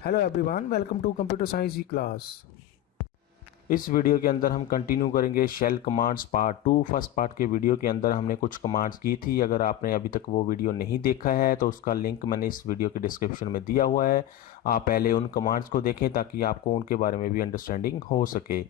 Hello everyone, welcome to computer science E class. इस video के अंदर हम कंटिन्यू करेंगे shell commands part 2। First part के वीडियो के अंदर हमने कुछ कमांड्स की थी। अगर आपने अभी तक वो वीडियो नहीं देखा है तो उसका लिंक मैंने इस वीडियो के डिस्क्रिप्शन में दिया हुआ है। आप पहले उन कमांड्स को देखें ताकि आपको उनके बारे में भी अंडरस्टैंडिंग हो सके।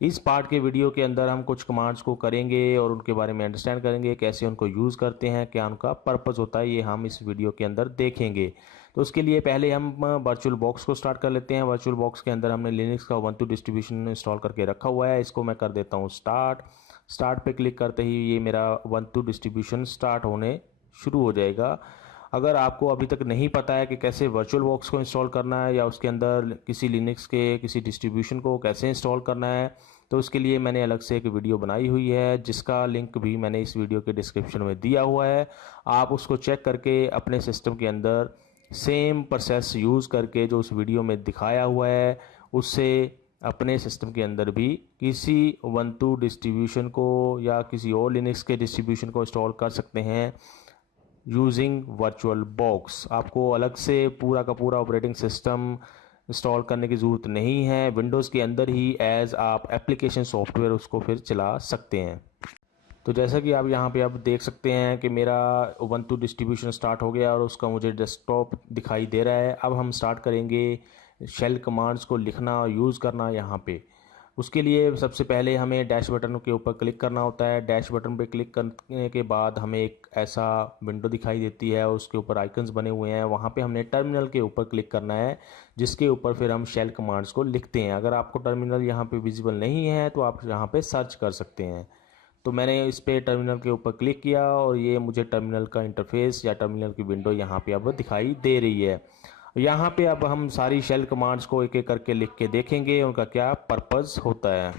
इस पार्ट के वीडियो के अंदर हम कुछ कमांड्स को करेंगे और उनके बारे में अंडरस्टैंड करेंगे, कैसे उनको यूज़ करते हैं, क्या उनका पर्पस होता है, ये हम इस वीडियो के अंदर देखेंगे। तो उसके लिए पहले हम वर्चुअल बॉक्स को स्टार्ट कर लेते हैं। वर्चुअल बॉक्स के अंदर हमने लिनक्स का उबंटू डिस्ट्रीब्यूशन इंस्टॉल करके रखा हुआ है। इसको मैं कर देता हूँ स्टार्ट पे क्लिक करते ही ये मेरा उबंटू डिस्ट्रीब्यूशन स्टार्ट होने शुरू हो जाएगा। अगर आपको अभी तक नहीं पता है कि कैसे वर्चुअल बॉक्स को इंस्टॉल करना है या उसके अंदर किसी लिनक्स के किसी डिस्ट्रीब्यूशन को कैसे इंस्टॉल करना है, तो उसके लिए मैंने अलग से एक वीडियो बनाई हुई है जिसका लिंक भी मैंने इस वीडियो के डिस्क्रिप्शन में दिया हुआ है। आप उसको चेक करके अपने सिस्टम के अंदर सेम प्रोसेस यूज़ करके जो उस वीडियो में दिखाया हुआ है उससे अपने सिस्टम के अंदर भी किसी उबंटू डिस्ट्रीब्यूशन को या किसी और लिनक्स के डिस्ट्रीब्यूशन को इंस्टॉल कर सकते हैं यूजिंग वर्चुअल बॉक्स। आपको अलग से पूरा का पूरा ऑपरेटिंग सिस्टम इंस्टॉल करने की ज़रूरत नहीं है। विंडोज़ के अंदर ही एज आप एप्लीकेशन सॉफ्टवेयर उसको फिर चला सकते हैं। तो जैसा कि आप यहाँ पे अब देख सकते हैं कि मेरा उबंटू डिस्ट्रीब्यूशन स्टार्ट हो गया और उसका मुझे डेस्कटॉप दिखाई दे रहा है। अब हम स्टार्ट करेंगे शेल कमांड्स को लिखना और यूज़ करना यहाँ पे। उसके लिए सबसे पहले हमें डैश बटन के ऊपर क्लिक करना होता है। डैश बटन पे क्लिक करने के बाद हमें एक ऐसा विंडो दिखाई देती है, उसके ऊपर आइकन्स बने हुए हैं। वहाँ पे हमने टर्मिनल के ऊपर क्लिक करना है जिसके ऊपर फिर हम शेल कमांड्स को लिखते हैं। अगर आपको टर्मिनल यहाँ पे विजिबल नहीं है तो आप यहाँ पे सर्च कर सकते हैं। तो मैंने इस पे टर्मिनल के ऊपर क्लिक किया और ये मुझे टर्मिनल का इंटरफेस या टर्मिनल की विंडो यहाँ पे अब दिखाई दे रही है। यहाँ पे अब हम सारी शेल कमांड्स को एक एक करके लिख के देखेंगे उनका क्या पर्पस होता है।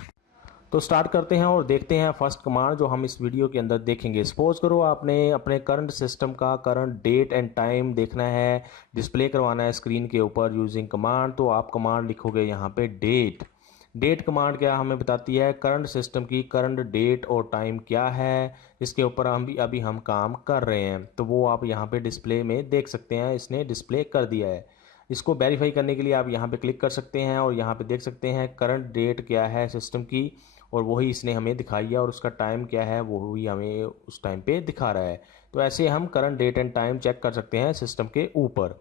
तो स्टार्ट करते हैं और देखते हैं फर्स्ट कमांड जो हम इस वीडियो के अंदर देखेंगे। सपोज करो आपने अपने करंट सिस्टम का करंट डेट एंड टाइम देखना है, डिस्प्ले करवाना है स्क्रीन के ऊपर यूजिंग कमांड। तो आप कमांड लिखोगे यहाँ पे डेट कमांड क्या हमें बताती है करंट सिस्टम की करंट डेट और टाइम क्या है, इसके ऊपर अभी हम काम कर रहे हैं। तो वो आप यहाँ पे डिस्प्ले में देख सकते हैं, इसने डिस्प्ले कर दिया है। इसको वेरीफाई करने के लिए आप यहाँ पे क्लिक कर सकते हैं और यहाँ पे देख सकते हैं करंट डेट क्या है सिस्टम की और वही इसने हमें दिखाई है और उसका टाइम क्या है वो भी हमें उस टाइम पे दिखा रहा है। तो ऐसे हम current date and time check कर सकते हैं सिस्टम के ऊपर।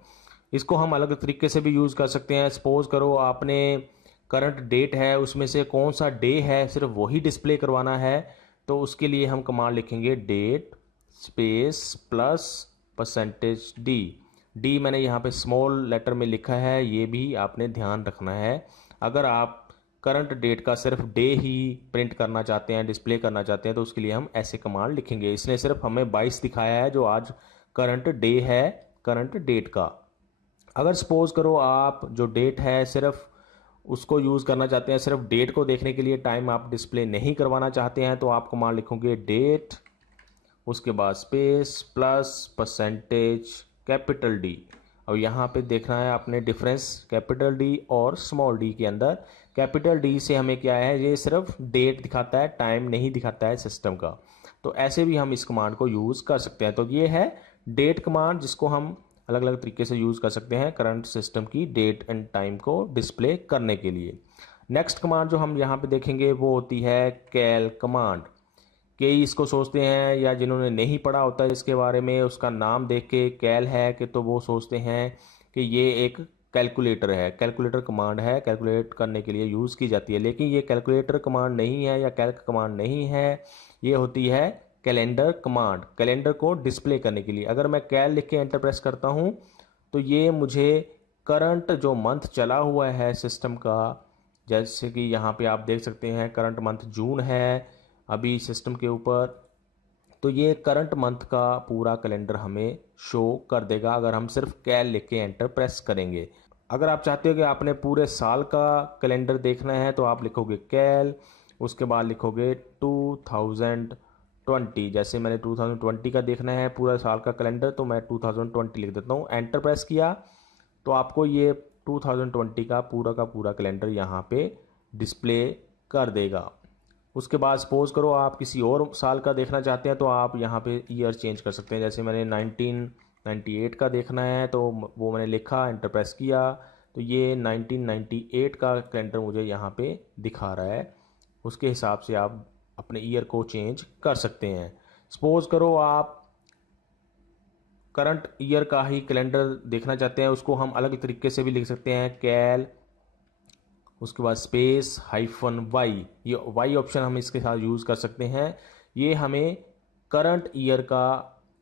इसको हम अलग तरीके से भी यूज़ कर सकते हैं। सपोज करो आपने करंट डेट है उसमें से कौन सा डे है सिर्फ वही डिस्प्ले करवाना है, तो उसके लिए हम कमांड लिखेंगे date space plus percentage D मैंने यहाँ पे स्मॉल लेटर में लिखा है, ये भी आपने ध्यान रखना है। अगर आप करंट डेट का सिर्फ डे ही प्रिंट करना चाहते हैं, डिस्प्ले करना चाहते हैं, तो उसके लिए हम ऐसे कमांड लिखेंगे। इसने सिर्फ हमें 22 दिखाया है जो आज करंट डे है करंट डेट का। अगर सपोज करो आप जो डेट है सिर्फ उसको यूज़ करना चाहते हैं, सिर्फ डेट को देखने के लिए, टाइम आप डिस्प्ले नहीं करवाना चाहते हैं, तो आप कमांड लिखोगे डेट उसके बाद space plus percentage capital D. अब यहाँ पे देखना है आपने डिफरेंस कैपिटल डी और स्मॉल डी के अंदर। कैपिटल डी से हमें क्या है, ये सिर्फ डेट दिखाता है, टाइम नहीं दिखाता है सिस्टम का। तो ऐसे भी हम इस कमांड को यूज़ कर सकते हैं। तो ये है डेट कमांड जिसको हम अलग अलग तरीके से यूज़ कर सकते हैं करंट सिस्टम की डेट एंड टाइम को डिस्प्ले करने के लिए। नेक्स्ट कमांड जो हम यहाँ पे देखेंगे वो होती है कैल कमांड। कई इसको सोचते हैं या जिन्होंने नहीं पढ़ा होता है इसके बारे में, उसका नाम देख के कैल है कि तो वो सोचते हैं कि ये एक कैलकुलेटर है, कैलकुलेटर कमांड है, कैलकुलेट करने के लिए यूज़ की जाती है। लेकिन ये कैलकुलेटर कमांड नहीं है या कैल्क कमांड नहीं है, ये होती है कैलेंडर कमांड, कैलेंडर को डिस्प्ले करने के लिए। अगर मैं कैल लिख के एंटर प्रेस करता हूँ तो ये मुझे करंट जो मंथ चला हुआ है सिस्टम का, जैसे कि यहाँ पे आप देख सकते हैं करंट मंथ जून है अभी सिस्टम के ऊपर, तो ये करंट मंथ का पूरा कैलेंडर हमें शो कर देगा अगर हम सिर्फ कैल लिख के एंटर प्रेस करेंगे। अगर आप चाहते हो कि आपने पूरे साल का कैलेंडर देखना है तो आप लिखोगे कैल, उसके बाद लिखोगे 2020। जैसे मैंने 2020 का देखना है पूरा साल का कैलेंडर, तो मैं 2020 लिख देता हूँ, एंटर प्रेस किया तो आपको ये 2020 का पूरा कैलेंडर यहाँ पे डिस्प्ले कर देगा। उसके बाद सपोज करो आप किसी और साल का देखना चाहते हैं तो आप यहाँ पे ईयर चेंज कर सकते हैं। जैसे मैंने 1998 का देखना है तो वो मैंने लिखा, एंटर प्रेस किया, तो ये 1998 का कैलेंडर मुझे यहाँ पे दिखा रहा है। उसके हिसाब से आप अपने ईयर को चेंज कर सकते हैं। सपोज करो आप करंट ईयर का ही कैलेंडर देखना चाहते हैं, उसको हम अलग तरीके से भी लिख सकते हैं, कैल उसके बाद स्पेस -y। ये y ऑप्शन हम इसके साथ यूज़ कर सकते हैं। ये हमें करंट ईयर का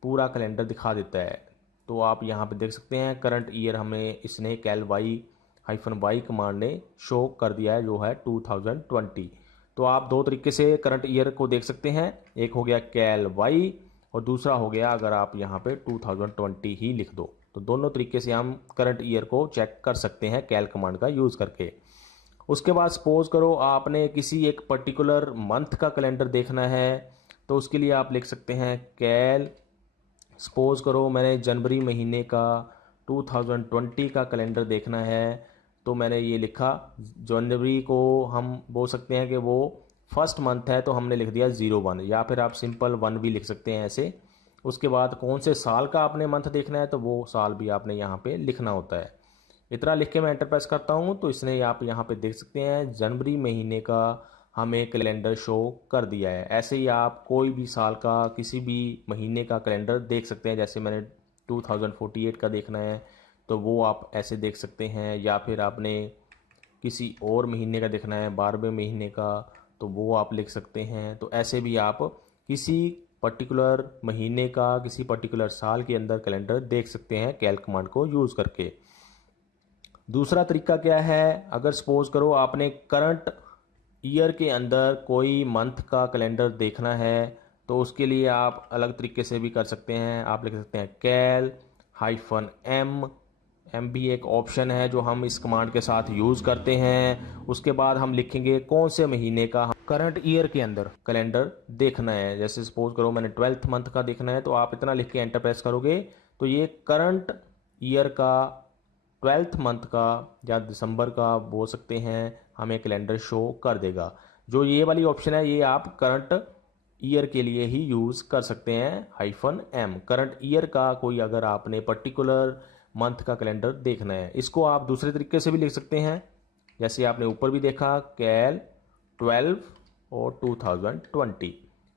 पूरा कैलेंडर दिखा देता है। तो आप यहाँ पे देख सकते हैं करंट ईयर हमें इसने कैल -y कमांड ने शो कर दिया है, जो है 2020। तो आप दो तरीके से करंट ईयर को देख सकते हैं, एक हो गया कैल y और दूसरा हो गया अगर आप यहाँ पे 2020 ही लिख दो। तो दोनों तरीके से हम करंट ईयर को चेक कर सकते हैं कैल कमांड का यूज़ करके। उसके बाद सपोज करो आपने किसी एक पर्टिकुलर मंथ का कैलेंडर देखना है, तो उसके लिए आप लिख सकते हैं कैल, सपोज करो मैंने जनवरी महीने का 2020 का कैलेंडर देखना है, तो मैंने ये लिखा। जनवरी को हम बोल सकते हैं कि वो फर्स्ट मंथ है, तो हमने लिख दिया 01, या फिर आप सिंपल 1 भी लिख सकते हैं ऐसे। उसके बाद कौन से साल का आपने मंथ देखना है, तो वो साल भी आपने यहाँ पे लिखना होता है। इतना लिख के मैं एंटर प्रेस करता हूँ, तो इसने आप यहाँ पे देख सकते हैं जनवरी महीने का हमें कैलेंडर शो कर दिया है। ऐसे ही आप कोई भी साल का किसी भी महीने का कैलेंडर देख सकते हैं। जैसे मैंने 2048 का देखना है, तो वो आप ऐसे देख सकते हैं, या फिर आपने किसी और महीने का देखना है 12वें महीने का, तो वो आप लिख सकते हैं। तो ऐसे भी आप किसी पर्टिकुलर महीने का किसी पर्टिकुलर साल के अंदर कैलेंडर देख सकते हैं कैल कमांड को यूज़ करके। दूसरा तरीका क्या है, अगर सपोज करो आपने करंट ईयर के अंदर कोई मंथ का कैलेंडर देखना है, तो उसके लिए आप अलग तरीके से भी कर सकते हैं। आप लिख सकते हैं कैल -m भी एक ऑप्शन है जो हम इस कमांड के साथ यूज़ करते हैं। उसके बाद हम लिखेंगे कौन से महीने का करंट ईयर के अंदर कैलेंडर देखना है। जैसे सपोज करो मैंने 12th मंथ का देखना है, तो आप इतना लिख के एंटर प्रेस करोगे, तो ये करंट ईयर का 12th मंथ का या दिसंबर का बोल सकते हैं हमें कैलेंडर शो कर देगा। जो ये वाली ऑप्शन है ये आप करंट ईयर के लिए ही यूज़ कर सकते हैं -m। करंट ईयर का कोई अगर आपने पर्टिकुलर मंथ का कैलेंडर देखना है, इसको आप दूसरे तरीके से भी लिख सकते हैं। जैसे आपने ऊपर भी देखा कैल 12 और 2020,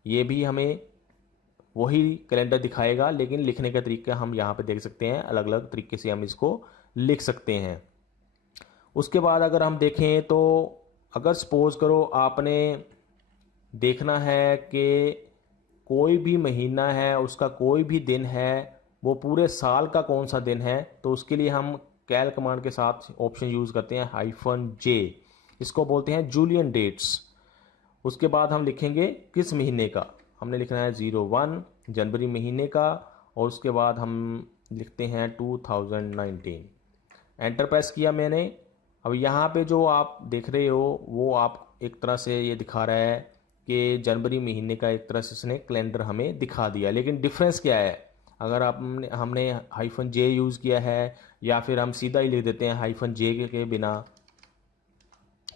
ये भी हमें वही कैलेंडर दिखाएगा, लेकिन लिखने का तरीका हम यहाँ पे देख सकते हैं, अलग अलग तरीके से हम इसको लिख सकते हैं। उसके बाद अगर हम देखें तो अगर सपोज करो आपने देखना है कि कोई भी महीना है उसका कोई भी दिन है, वो पूरे साल का कौन सा दिन है, तो उसके लिए हम कैल कमांड के साथ ऑप्शन यूज़ करते हैं -j। इसको बोलते हैं जूलियन डेट्स। उसके बाद हम लिखेंगे किस महीने का, हमने लिखना है 01 जनवरी महीने का, और उसके बाद हम लिखते हैं 2019। एंटर प्रेस किया मैंने। अब यहाँ पे जो आप देख रहे हो वो आप एक तरह से ये दिखा रहा है कि जनवरी महीने का एक तरह से इसने कैलेंडर हमें दिखा दिया, लेकिन डिफरेंस क्या है, अगर हमने -j यूज़ किया है या फिर हम सीधा ही लिख देते हैं -j के बिना,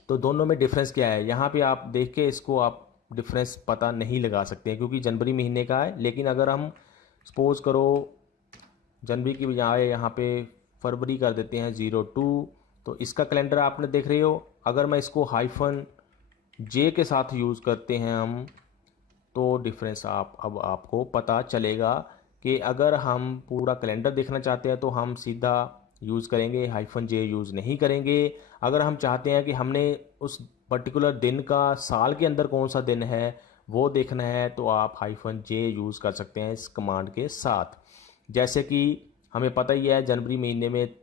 तो दोनों में डिफरेंस क्या है। यहाँ पे आप देख के इसको आप डिफरेंस पता नहीं लगा सकते हैं, क्योंकि जनवरी महीने का है। लेकिन अगर हम सपोज करो जनवरी की बजाय यहाँ पे फरवरी कर देते हैं 02, तो इसका कैलेंडर आपने देख रहे हो। अगर मैं इसको -j के साथ यूज़ करते हैं हम, तो डिफरेंस अब आपको पता चलेगा कि अगर हम पूरा कैलेंडर देखना चाहते हैं तो हम सीधा यूज़ करेंगे, -j यूज़ नहीं करेंगे। अगर हम चाहते हैं कि हमने उस पर्टिकुलर दिन का साल के अंदर कौन सा दिन है वो देखना है, तो आप -j यूज़ कर सकते हैं इस कमांड के साथ। जैसे कि हमें पता ही है जनवरी महीने में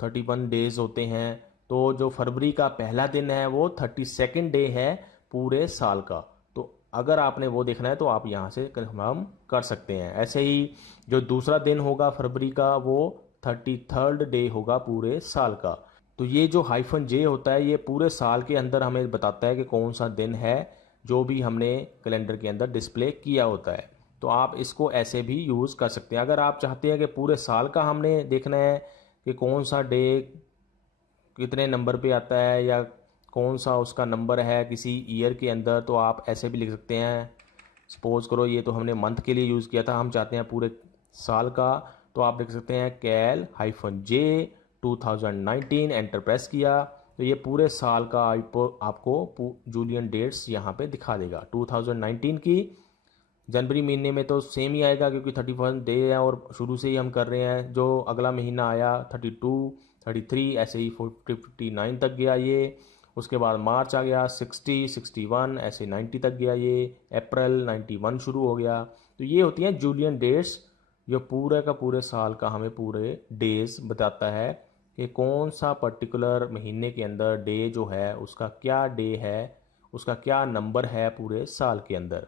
31 डेज़ होते हैं, तो जो फरवरी का पहला दिन है वो 32nd डे है पूरे साल का। तो अगर आपने वो देखना है तो आप यहाँ से हम कर सकते हैं। ऐसे ही जो दूसरा दिन होगा फरवरी का वो 33rd डे होगा पूरे साल का। तो ये जो -j होता है ये पूरे साल के अंदर हमें बताता है कि कौन सा दिन है जो भी हमने कैलेंडर के अंदर डिस्प्ले किया होता है। तो आप इसको ऐसे भी यूज़ कर सकते हैं। अगर आप चाहते हैं कि पूरे साल का हमने देखना है कि कौन सा डे कितने नंबर पे आता है या कौन सा उसका नंबर है किसी ईयर के अंदर, तो आप ऐसे भी लिख सकते हैं। सपोज करो ये तो हमने मंथ के लिए यूज़ किया था, हम चाहते हैं पूरे साल का, तो आप लिख सकते हैं कैल -j 2019 एंटर प्रेस किया तो ये पूरे साल का आपको जूलियन डेट्स यहाँ पे दिखा देगा। 2019 की जनवरी महीने में तो सेम ही आएगा क्योंकि 31 डे है और शुरू से ही हम कर रहे हैं। जो अगला महीना आया 32, 33 ऐसे ही 40, 59 तक गया ये। उसके बाद मार्च आ गया 60, 61 ऐसे 90 तक गया ये। अप्रैल 91 शुरू हो गया। तो ये होती हैं जूलियन डेट्स, जो पूरे का पूरे साल का हमें पूरे डेज बताता है कि कौन सा पर्टिकुलर महीने के अंदर डे जो है उसका क्या डे है, उसका क्या नंबर है पूरे साल के अंदर।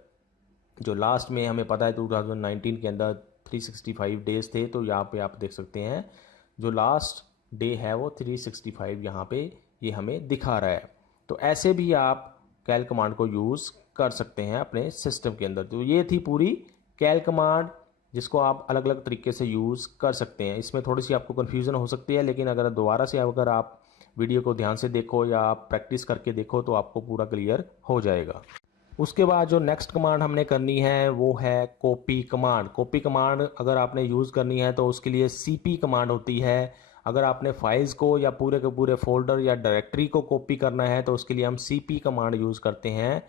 जो लास्ट में हमें पता है 2019 के अंदर 365 डेज थे, तो यहाँ पे आप देख सकते हैं जो लास्ट डे है वो 365 यहाँ पे ये हमें दिखा रहा है। तो ऐसे भी आप कैल कमांड को यूज़ कर सकते हैं अपने सिस्टम के अंदर। तो ये थी पूरी कैल कमांड जिसको आप अलग अलग तरीके से यूज़ कर सकते हैं। इसमें थोड़ी सी आपको कन्फ्यूज़न हो सकती है, लेकिन अगर दोबारा से अगर आप वीडियो को ध्यान से देखो या आप प्रैक्टिस करके देखो तो आपको पूरा क्लियर हो जाएगा। उसके बाद जो नेक्स्ट कमांड हमने करनी है वो है कॉपी कमांड। कॉपी कमांड अगर आपने यूज़ करनी है तो उसके लिए सीपी कमांड होती है। अगर आपने फाइल्स को या पूरे के पूरे फोल्डर या डायरेक्टरी को कॉपी करना है तो उसके लिए हम सीपी कमांड यूज़ करते हैं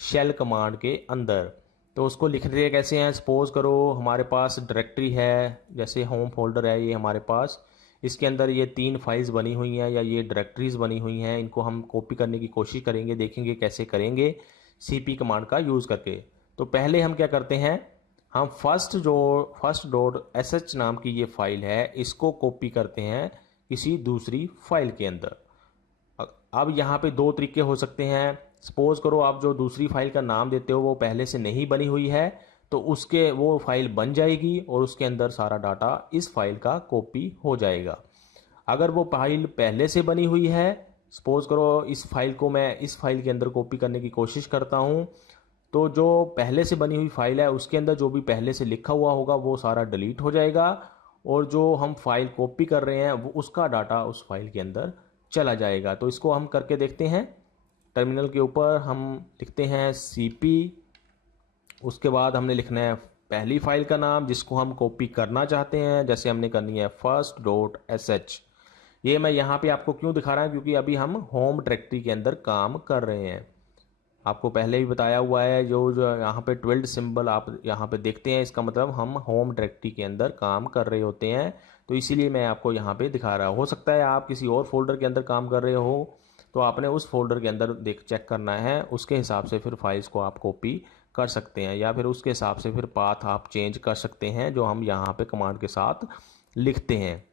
शेल कमांड के अंदर। तो उसको लिखते कैसे हैं, सपोज़ करो हमारे पास डायरेक्टरी है, जैसे होम फोल्डर है ये हमारे पास, इसके अंदर ये 3 फाइल्स बनी हुई हैं या ये डायरेक्टरीज बनी हुई हैं। इनको हम कॉपी करने की कोशिश करेंगे, देखेंगे कैसे करेंगे सीपी कमांड का यूज़ करके। तो पहले हम क्या करते हैं, हम फर्स्ट डॉट sh नाम की ये फाइल है इसको कॉपी करते हैं किसी दूसरी फाइल के अंदर। अब यहाँ पे 2 तरीके हो सकते हैं। सपोज़ करो आप जो दूसरी फाइल का नाम देते हो वो पहले से नहीं बनी हुई है, तो उसके वो फाइल बन जाएगी और उसके अंदर सारा डाटा इस फाइल का कॉपी हो जाएगा। अगर वो फाइल पहले से बनी हुई है, सपोज़ करो इस फाइल को मैं इस फाइल के अंदर कॉपी करने की कोशिश करता हूँ, तो जो पहले से बनी हुई फाइल है उसके अंदर जो भी पहले से लिखा हुआ होगा वो सारा डिलीट हो जाएगा और जो हम फाइल कॉपी कर रहे हैं वो उसका डाटा उस फाइल के अंदर चला जाएगा। तो इसको हम करके देखते हैं। टर्मिनल के ऊपर हम लिखते हैं सीपी, उसके बाद हमने लिखना है पहली फाइल का नाम जिसको हम कॉपी करना चाहते हैं, जैसे हमने करनी है first.sh। ये मैं यहाँ पे आपको क्यों दिखा रहा हूँ, क्योंकि अभी हम होम डायरेक्टरी के अंदर काम कर रहे हैं। आपको पहले भी बताया हुआ है, जो यहाँ पे 12 सिंबल आप यहाँ पे देखते हैं इसका मतलब हम होम डायरेक्टरी के अंदर काम कर रहे होते हैं। तो इसीलिए मैं आपको यहाँ पे दिखा रहा हूँ। हो सकता है आप किसी और फोल्डर के अंदर काम कर रहे हो, तो आपने उस फोल्डर के अंदर चेक करना है, उसके हिसाब से फिर फाइल्स को आप कॉपी कर सकते हैं या फिर उसके हिसाब से फिर पाथ आप चेंज कर सकते हैं जो हम यहाँ पे कमांड के साथ लिखते हैं।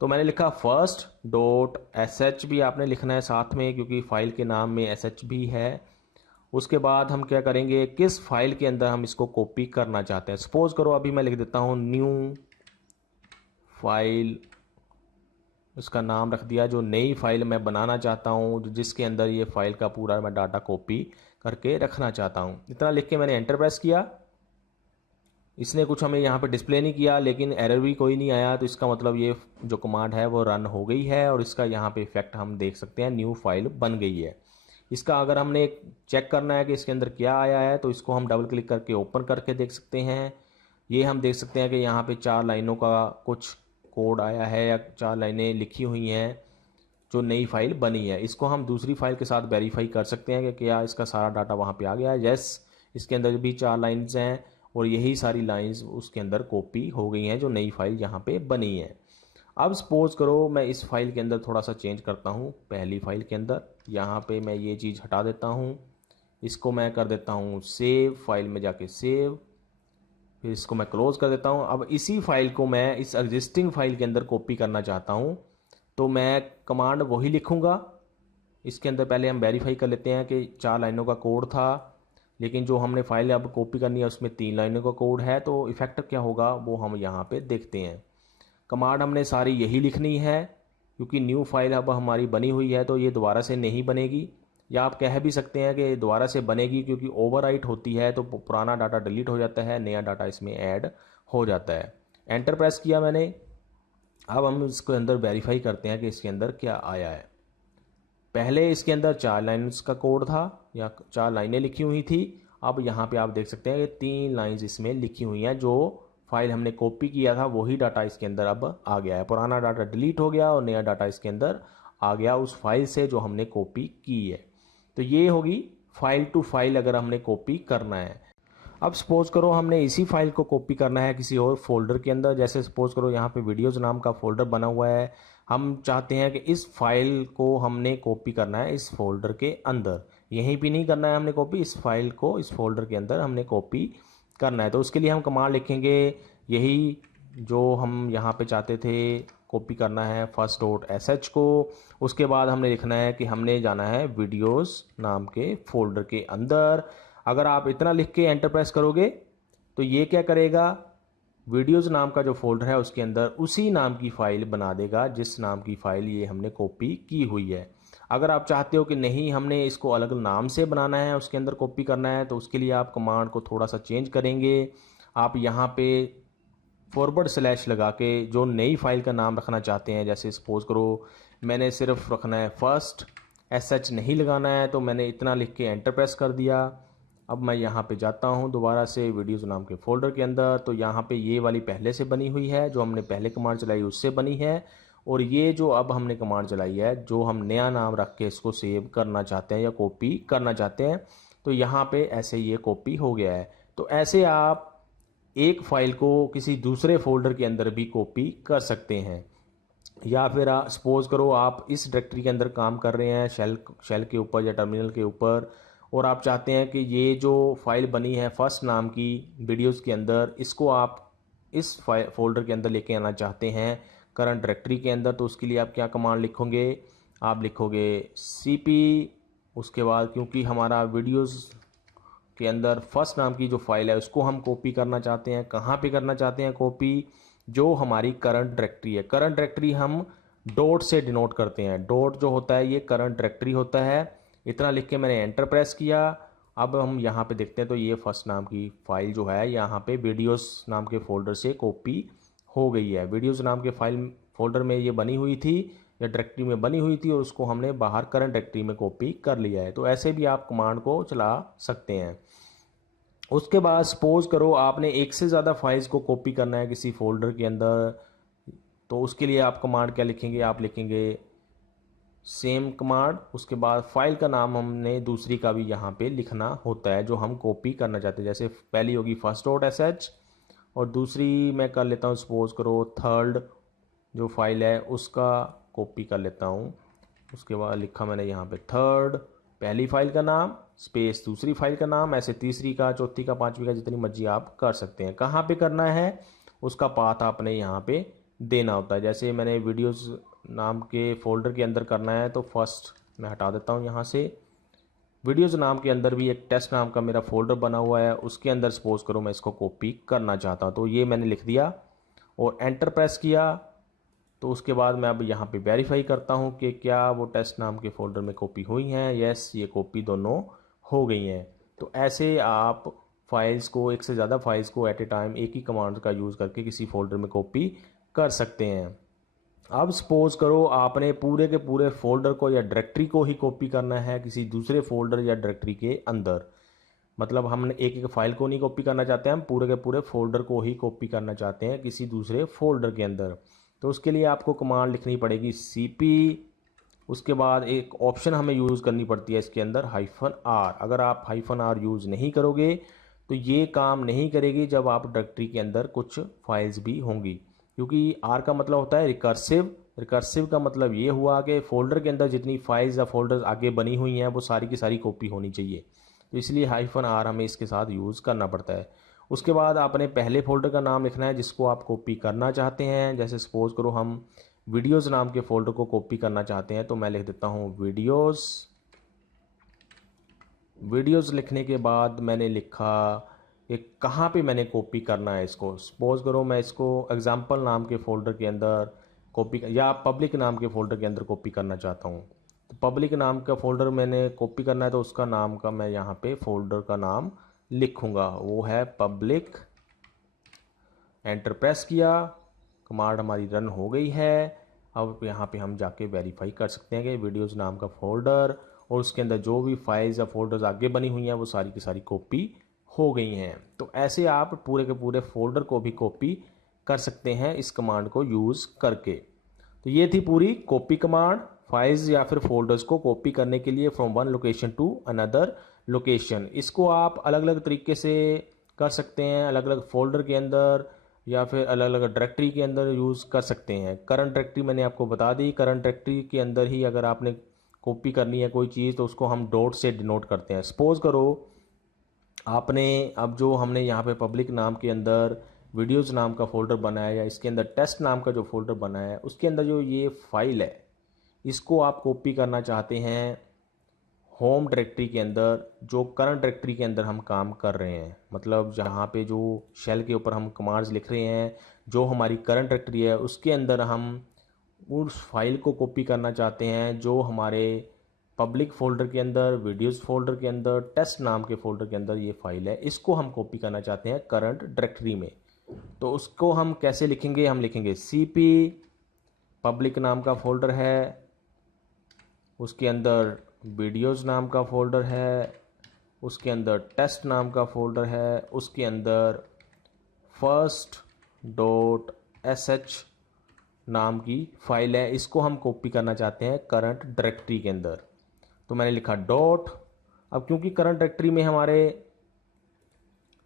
तो मैंने लिखा first.sh भी आपने लिखना है साथ में, क्योंकि फाइल के नाम में sh भी है। उसके बाद हम क्या करेंगे, किस फाइल के अंदर हम इसको कॉपी करना चाहते हैं। सपोज़ करो अभी मैं लिख देता हूँ न्यू फाइल, उसका नाम रख दिया, जो नई फाइल मैं बनाना चाहता हूँ जिसके अंदर ये फाइल का पूरा मैं डाटा कॉपी करके रखना चाहता हूँ। इतना लिख के मैंने एंटर प्रेस किया। इसने कुछ हमें यहाँ पे डिस्प्ले नहीं किया, लेकिन एरर भी कोई नहीं आया, तो इसका मतलब ये जो कमांड है वो रन हो गई है और इसका यहाँ पे इफेक्ट हम देख सकते हैं, न्यू फाइल बन गई है। इसका अगर हमने चेक करना है कि इसके अंदर क्या आया है तो इसको हम डबल क्लिक करके ओपन करके देख सकते हैं। ये हम देख सकते हैं कि यहाँ पे 4 लाइनों का कुछ कोड आया है या 4 लाइनें लिखी हुई हैं जो नई फाइल बनी है। इसको हम दूसरी फाइल के साथ वेरीफाई कर सकते हैं कि क्या इसका सारा डाटा वहाँ पे आ गया है। यस, इसके अंदर भी 4 लाइन्स हैं और यही सारी लाइंस उसके अंदर कॉपी हो गई हैं जो नई फाइल यहाँ पे बनी है। अब सपोज़ करो मैं इस फाइल के अंदर थोड़ा सा चेंज करता हूँ। पहली फाइल के अंदर यहाँ पे मैं ये चीज़ हटा देता हूँ, इसको मैं कर देता हूँ सेव, फाइल में जाके सेव, फिर इसको मैं क्लोज़ कर देता हूँ। अब इसी फाइल को मैं इस एग्जिस्टिंग फाइल के अंदर कॉपी करना चाहता हूँ, तो मैं कमांड वही लिखूँगा। इसके अंदर पहले हम वेरीफाई कर लेते हैं कि 4 लाइनों का कोड था, लेकिन जो हमने फाइल अब कॉपी करनी है उसमें 3 लाइनों का कोड है। तो इफेक्ट क्या होगा वो हम यहाँ पे देखते हैं। कमांड हमने सारी यही लिखनी है, क्योंकि न्यू फाइल अब हमारी बनी हुई है तो ये दोबारा से नहीं बनेगी, या आप कह भी सकते हैं कि दोबारा से बनेगी क्योंकि ओवरराइट होती है तो पुराना डाटा डिलीट हो जाता है, नया डाटा इसमें ऐड हो जाता है। एंटर प्रेस किया मैंने। अब हम इसके अंदर वेरीफाई करते हैं कि इसके अंदर क्या आया है। पहले इसके अंदर 4 लाइन्स का कोड था या 4 लाइनें लिखी हुई थी। अब यहाँ पे आप देख सकते हैं कि 3 लाइन्स इसमें लिखी हुई हैं जो फाइल हमने कॉपी किया था वही डाटा इसके अंदर अब आ गया है। पुराना डाटा डिलीट हो गया और नया डाटा इसके अंदर आ गया उस फाइल से जो हमने कॉपी की है। तो ये होगी फाइल टू फाइल अगर हमने कॉपी करना है। अब सपोज करो हमने इसी फाइल को कॉपी करना है किसी और फोल्डर के अंदर। जैसे सपोज करो यहाँ पे वीडियोज़ नाम का फोल्डर बना हुआ है, हम चाहते हैं कि इस फाइल को हमने कॉपी करना है इस फोल्डर के अंदर। यहीं भी नहीं करना है हमने कॉपी, इस फाइल को इस फोल्डर के अंदर हमने कॉपी करना है। तो उसके लिए हम कमांड लिखेंगे यही जो हम यहाँ पे चाहते थे कॉपी करना है first.sh को। उसके बाद हमने लिखना है कि हमने जाना है वीडियोज़ नाम के फोल्डर के अंदर। अगर आप इतना लिख के एंटर प्रेस करोगे तो ये क्या करेगा, वीडियोज़ नाम का जो फोल्डर है उसके अंदर उसी नाम की फ़ाइल बना देगा जिस नाम की फ़ाइल ये हमने कॉपी की हुई है। अगर आप चाहते हो कि नहीं हमने इसको अलग नाम से बनाना है, उसके अंदर कॉपी करना है, तो उसके लिए आप कमांड को थोड़ा सा चेंज करेंगे। आप यहाँ पे / लगा के जो नई फाइल का नाम रखना चाहते हैं, जैसे सपोज़ करो मैंने सिर्फ रखना है first.sh नहीं लगाना है, तो मैंने इतना लिख के एंटर प्रेस कर दिया। अब मैं यहाँ पे जाता हूँ दोबारा से वीडियोज़ नाम के फोल्डर के अंदर। तो यहाँ पे ये वाली पहले से बनी हुई है, जो हमने पहले कमांड चलाई उससे बनी है। और ये जो अब हमने कमांड चलाई है, जो हम नया नाम रख के इसको सेव करना चाहते हैं या कॉपी करना चाहते हैं, तो यहाँ पे ऐसे ये कॉपी हो गया है। तो ऐसे आप एक फाइल को किसी दूसरे फोल्डर के अंदर भी कॉपी कर सकते हैं। या फिर सपोज़ करो आप इस डायरेक्टरी के अंदर काम कर रहे हैं शेल के ऊपर या टर्मिनल के ऊपर, और आप चाहते हैं कि ये जो फाइल बनी है फर्स्ट नाम की वीडियोज़ के अंदर, इसको आप इस फोल्डर के अंदर लेके आना चाहते हैं करंट डायरेक्टरी के अंदर। तो उसके लिए आप क्या कमांड लिखोगे, आप लिखोगे cp, उसके बाद क्योंकि हमारा वीडियोज़ के अंदर फर्स्ट नाम की जो फाइल है उसको हम कॉपी करना चाहते हैं। कहाँ पे करना चाहते हैं कॉपी, जो हमारी करंट डायरेक्टरी है। करंट डायरेक्टरी हम डॉट से डिनोट करते हैं, डॉट जो होता है ये करंट डायरेक्टरी होता है। इतना लिख के मैंने एंटर प्रेस किया। अब हम यहाँ पे देखते हैं तो ये फर्स्ट नाम की फ़ाइल जो है यहाँ पे वीडियोस नाम के फोल्डर से कॉपी हो गई है। वीडियोस नाम के फाइल फोल्डर में ये बनी हुई थी या डायरेक्टरी में बनी हुई थी, और उसको हमने बाहर करंट डायरेक्टरी में कॉपी कर लिया है। तो ऐसे भी आप कमांड को चला सकते हैं। उसके बाद सपोज करो आपने एक से ज़्यादा फाइल्स को कॉपी करना है किसी फोल्डर के अंदर, तो उसके लिए आप कमांड क्या लिखेंगे, आप लिखेंगे सेम कमांड। उसके बाद फाइल का नाम हमने दूसरी का भी यहाँ पे लिखना होता है जो हम कॉपी करना चाहते हैं। जैसे पहली होगी first.sh और दूसरी मैं कर लेता हूँ सपोज करो थर्ड जो फाइल है उसका कॉपी कर लेता हूँ। उसके बाद लिखा मैंने यहाँ पे थर्ड पहली फाइल का नाम स्पेस दूसरी फाइल का नाम, ऐसे तीसरी का चौथी का पांचवी का जितनी मर्जी आप कर सकते हैं। कहाँ पे करना है उसका पाथ आपने यहाँ पे देना होता है। जैसे मैंने वीडियोस नाम के फोल्डर के अंदर करना है तो फर्स्ट मैं हटा देता हूँ यहाँ से। वीडियोस नाम के अंदर भी एक टेस्ट नाम का मेरा फोल्डर बना हुआ है, उसके अंदर सपोज करो मैं इसको कॉपी करना चाहता हूँ, तो ये मैंने लिख दिया और एंटर प्रेस किया। तो उसके बाद मैं अब यहाँ पे वेरीफाई करता हूँ कि क्या वो टेस्ट नाम के फोल्डर में कॉपी हुई हैं। यस, ये कॉपी दोनों हो गई हैं। तो ऐसे आप फाइल्स को, एक से ज़्यादा फाइल्स को एट ए टाइम एक ही कमांड का यूज़ करके किसी फोल्डर में कॉपी कर सकते हैं। अब सपोज करो आपने पूरे के पूरे फोल्डर को या डायरेक्टरी को ही कॉपी करना है किसी दूसरे फोल्डर या डायरेक्टरी के अंदर। मतलब हम एक एक फाइल को नहीं कॉपी करना चाहते हैं, हम पूरे के पूरे फोल्डर को ही कॉपी करना चाहते हैं किसी दूसरे फोल्डर के अंदर। तो उसके लिए आपको कमांड लिखनी पड़ेगी cp, उसके बाद एक ऑप्शन हमें यूज़ करनी पड़ती है इसके अंदर -r। अगर आप -r यूज़ नहीं करोगे तो ये काम नहीं करेगी जब आप डायरेक्टरी के अंदर कुछ फाइल्स भी होंगी, क्योंकि r का मतलब होता है रिकर्सिव। रिकर्सिव का मतलब ये हुआ कि फोल्डर के अंदर जितनी फाइल्स या फोल्डर्स आगे बनी हुई हैं वो सारी की सारी कॉपी होनी चाहिए। तो इसलिए -r हमें इसके साथ यूज़ करना पड़ता है। उसके बाद आपने पहले फोल्डर का नाम लिखना है जिसको आप कॉपी करना चाहते हैं। जैसे सपोज करो हम वीडियोज़ नाम के फोल्डर को कॉपी करना चाहते हैं, तो मैं लिख देता हूँ वीडियोज़। वीडियोज़ लिखने के बाद मैंने लिखा कि कहाँ पे मैंने कॉपी करना है इसको। सपोज करो मैं इसको एग्जाम्पल नाम के फोल्डर के अंदर कॉपी या पब्लिक नाम के फोल्डर के अंदर कॉपी करना चाहता हूँ। तो पब्लिक नाम का फोल्डर मैंने कॉपी करना है, तो उसका नाम का मैं यहाँ पे फोल्डर का नाम लिखूँगा, वो है पब्लिक। एंटर प्रेस किया, कमांड हमारी रन हो गई है। अब यहाँ पे हम जाके वेरीफाई कर सकते हैं कि वीडियोज़ नाम का फोल्डर और उसके अंदर जो भी फाइल्स या फोल्डर्स आगे बनी हुई हैं वो सारी की सारी कॉपी हो गई हैं। तो ऐसे आप पूरे के पूरे फोल्डर को भी कॉपी कर सकते हैं इस कमांड को यूज़ करके। तो ये थी पूरी कॉपी कमांड, फाइल्स या फिर फोल्डर्स को कॉपी करने के लिए from one location to another location. इसको आप अलग अलग तरीके से कर सकते हैं, अलग अलग फोल्डर के अंदर या फिर अलग अलग डायरेक्टरी के अंदर यूज़ कर सकते हैं। करंट डायरेक्टरी मैंने आपको बता दी, करंट डायरेक्टरी के अंदर ही अगर आपने कॉपी करनी है कोई चीज़ तो उसको हम डॉट से डिनोट करते हैं। सपोज करो आपने अब जो हमने यहाँ पे पब्लिक नाम के अंदर वीडियोज़ नाम का फ़ोल्डर बनाया या इसके अंदर टेस्ट नाम का जो फ़ोल्डर बनाया है उसके अंदर जो ये फाइल है इसको आप कॉपी करना चाहते हैं होम डायरेक्टरी के अंदर, जो करंट डायरेक्टरी के अंदर हम काम कर रहे हैं। मतलब जहाँ पे जो शेल के ऊपर हम कमांड्स लिख रहे हैं, जो हमारी करंट डायरेक्टरी है उसके अंदर हम उस फाइल को कॉपी करना चाहते हैं जो हमारे पब्लिक फ़ोल्डर के अंदर, वीडियोज़ फ़ोल्डर के अंदर, टेस्ट नाम के फ़ोल्डर के अंदर ये फाइल है, इसको हम कॉपी करना चाहते हैं करंट डायरेक्टरी में। तो उसको हम कैसे लिखेंगे? हम लिखेंगे cp पब्लिक नाम का फ़ोल्डर है, उसके अंदर वीडियोज़ नाम का फ़ोल्डर है, उसके अंदर टेस्ट नाम का फ़ोल्डर है, उसके अंदर first.sh नाम की फ़ाइल है, इसको हम कॉपी करना चाहते हैं करंट डायरेक्टरी के अंदर। तो मैंने लिखा डॉट। अब क्योंकि करंट डायरेक्टरी में हमारे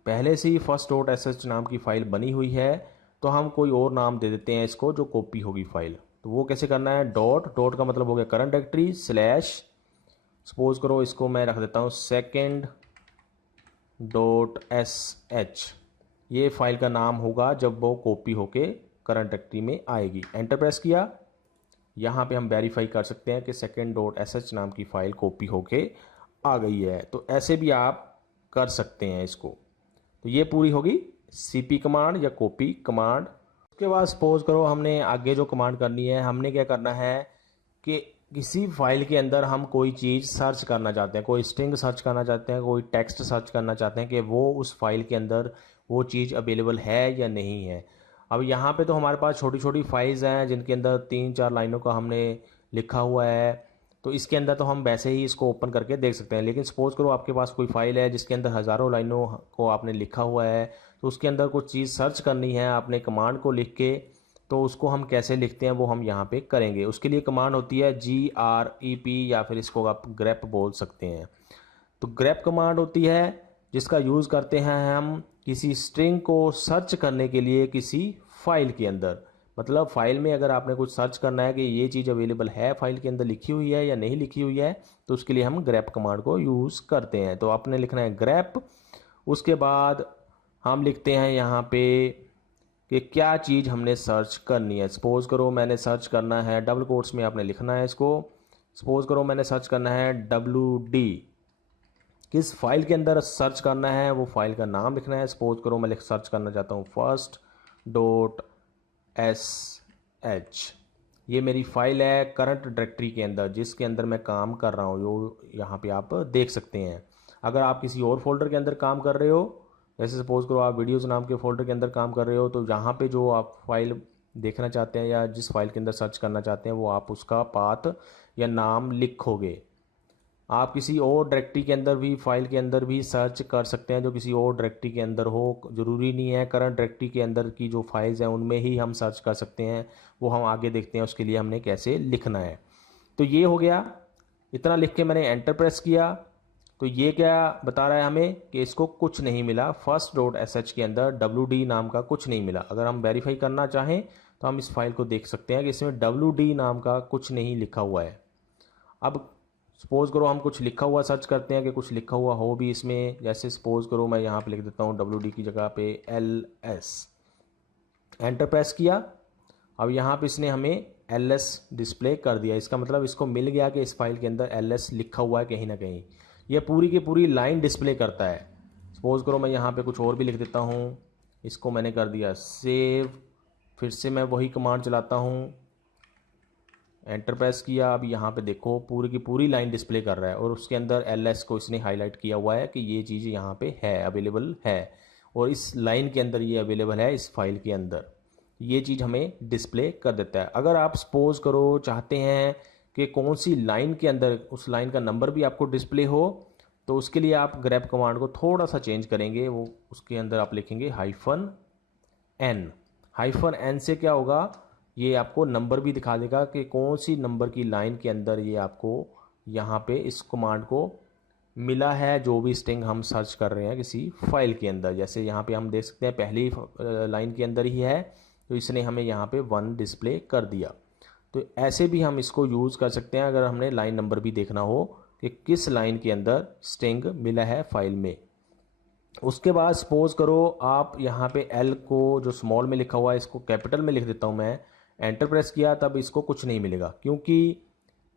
पहले से ही first.sh नाम की फ़ाइल बनी हुई है तो हम कोई और नाम दे देते हैं इसको जो कॉपी होगी फ़ाइल। तो वो कैसे करना है? डॉट, डॉट का मतलब हो गया करंट डायरेक्टरी स्लैश, सपोज करो इसको मैं रख देता हूँ second.sh, ये फाइल का नाम होगा जब वो कॉपी होके करंट डायरेक्टरी में आएगी। एंटर प्रेस किया, यहाँ पे हम वेरीफाई कर सकते हैं कि second.sh नाम की फ़ाइल कॉपी होके आ गई है। तो ऐसे भी आप कर सकते हैं इसको। तो ये पूरी होगी cp कमांड या कॉपी कमांड। उसके बाद सपोज करो हमने आगे जो कमांड करनी है, हमने क्या करना है कि किसी फाइल के अंदर हम कोई चीज़ सर्च करना चाहते हैं, कोई स्ट्रिंग सर्च करना चाहते हैं, कोई टेक्स्ट सर्च करना चाहते हैं कि वो उस फाइल के अंदर वो चीज़ अवेलेबल है या नहीं है। अब यहाँ पे तो हमारे पास छोटी छोटी फाइल्स हैं जिनके अंदर 3-4 लाइनों का हमने लिखा हुआ है, तो इसके अंदर तो हम वैसे ही इसको ओपन करके देख सकते हैं। लेकिन सपोज़ करो आपके पास कोई फाइल है जिसके अंदर हज़ारों लाइनों को आपने लिखा हुआ है, तो उसके अंदर कुछ चीज़ सर्च करनी है आपने कमांड को लिख के, तो उसको हम कैसे लिखते हैं वो हम यहाँ पे करेंगे। उसके लिए कमांड होती है grep या फिर इसको आप ग्रेप बोल सकते हैं। तो ग्रेप कमांड होती है जिसका यूज़ करते हैं हम किसी स्ट्रिंग को सर्च करने के लिए किसी फाइल के अंदर। मतलब फाइल में अगर आपने कुछ सर्च करना है कि ये चीज़ अवेलेबल है फाइल के अंदर लिखी हुई है या नहीं लिखी हुई है, तो उसके लिए हम ग्रेप कमांड को यूज़ करते हैं। तो आपने लिखना है ग्रेप, उसके बाद हम लिखते हैं यहाँ पे कि क्या चीज़ हमने सर्च करनी है। सपोज़ करो मैंने सर्च करना है, डबल कोट्स में आपने लिखना है इसको, सपोज़ करो मैंने सर्च करना है WD, किस फाइल के अंदर सर्च करना है वो फाइल का नाम लिखना है। सपोज़ करो मैं सर्च करना चाहता हूँ first.sh, ये मेरी फाइल है करंट डायरेक्टरी के अंदर जिसके अंदर मैं काम कर रहा हूँ, जो यहाँ पे आप देख सकते हैं। अगर आप किसी और फोल्डर के अंदर काम कर रहे हो, जैसे सपोज़ करो आप वीडियोज़ नाम के फोल्डर के अंदर काम कर रहे हो, तो जहाँ पे जो आप फाइल देखना चाहते हैं या जिस फाइल के अंदर सर्च करना चाहते हैं वो आप उसका पाथ या नाम लिखोगे। आप किसी और डायरेक्टरी के अंदर भी फाइल के अंदर भी सर्च कर सकते हैं जो किसी और डायरेक्टरी के अंदर हो, ज़रूरी नहीं है करंट डायरेक्टरी के अंदर की जो फाइल्स हैं उनमें ही हम सर्च कर सकते हैं। वो हम आगे देखते हैं उसके लिए हमने कैसे लिखना है। तो ये हो गया, इतना लिख के मैंने एंटर प्रेस किया। तो ये क्या बता रहा है हमें कि इसको कुछ नहीं मिला, first.sh के अंदर WD नाम का कुछ नहीं मिला। अगर हम वेरीफाई करना चाहें तो हम इस फाइल को देख सकते हैं कि इसमें WD नाम का कुछ नहीं लिखा हुआ है। अब सपोज़ करो हम कुछ लिखा हुआ सर्च करते हैं कि कुछ लिखा हुआ हो भी इसमें, जैसे सपोज़ करो मैं यहाँ पे लिख देता हूँ WD की जगह पे LS, एंटर प्रेस किया। अब यहाँ पे इसने हमें LS डिस्प्ले कर दिया, इसका मतलब इसको मिल गया कि इस फाइल के अंदर LS लिखा हुआ है कहीं ना कहीं। ये पूरी की पूरी लाइन डिस्प्ले करता है। सपोज़ करो मैं यहाँ पे कुछ और भी लिख देता हूँ, इसको मैंने कर दिया सेव, फिर से मैं वही कमांड चलाता हूँ, एंटर प्रेस किया। अब यहाँ पे देखो पूरी की पूरी लाइन डिस्प्ले कर रहा है और उसके अंदर LS को इसने हाईलाइट किया हुआ है कि ये चीज़ यहाँ पे है, अवेलेबल है, और इस लाइन के अंदर ये अवेलेबल है इस फाइल के अंदर। ये चीज़ हमें डिस्प्ले कर देता है। अगर आप सपोज़ करो चाहते हैं कि कौन सी लाइन के अंदर उस लाइन का नंबर भी आपको डिस्प्ले हो, तो उसके लिए आप ग्रैप कमांड को थोड़ा सा चेंज करेंगे, वो उसके अंदर आप लिखेंगे -n। -n से क्या होगा, ये आपको नंबर भी दिखा देगा कि कौन सी नंबर की लाइन के अंदर ये आपको यहाँ पे इस कमांड को मिला है, जो भी स्ट्रिंग हम सर्च कर रहे हैं किसी फाइल के अंदर। जैसे यहाँ पे हम देख सकते हैं पहली लाइन के अंदर ही है, तो इसने हमें यहाँ पे 1 डिस्प्ले कर दिया। तो ऐसे भी हम इसको यूज़ कर सकते हैं अगर हमने लाइन नंबर भी देखना हो कि किस लाइन के अंदर स्ट्रिंग मिला है फाइल में। उसके बाद सपोज करो आप यहाँ पे एल को जो स्मॉल में लिखा हुआ है इसको कैपिटल में लिख देता हूँ मैं, एंटर प्रेस किया, तब इसको कुछ नहीं मिलेगा, क्योंकि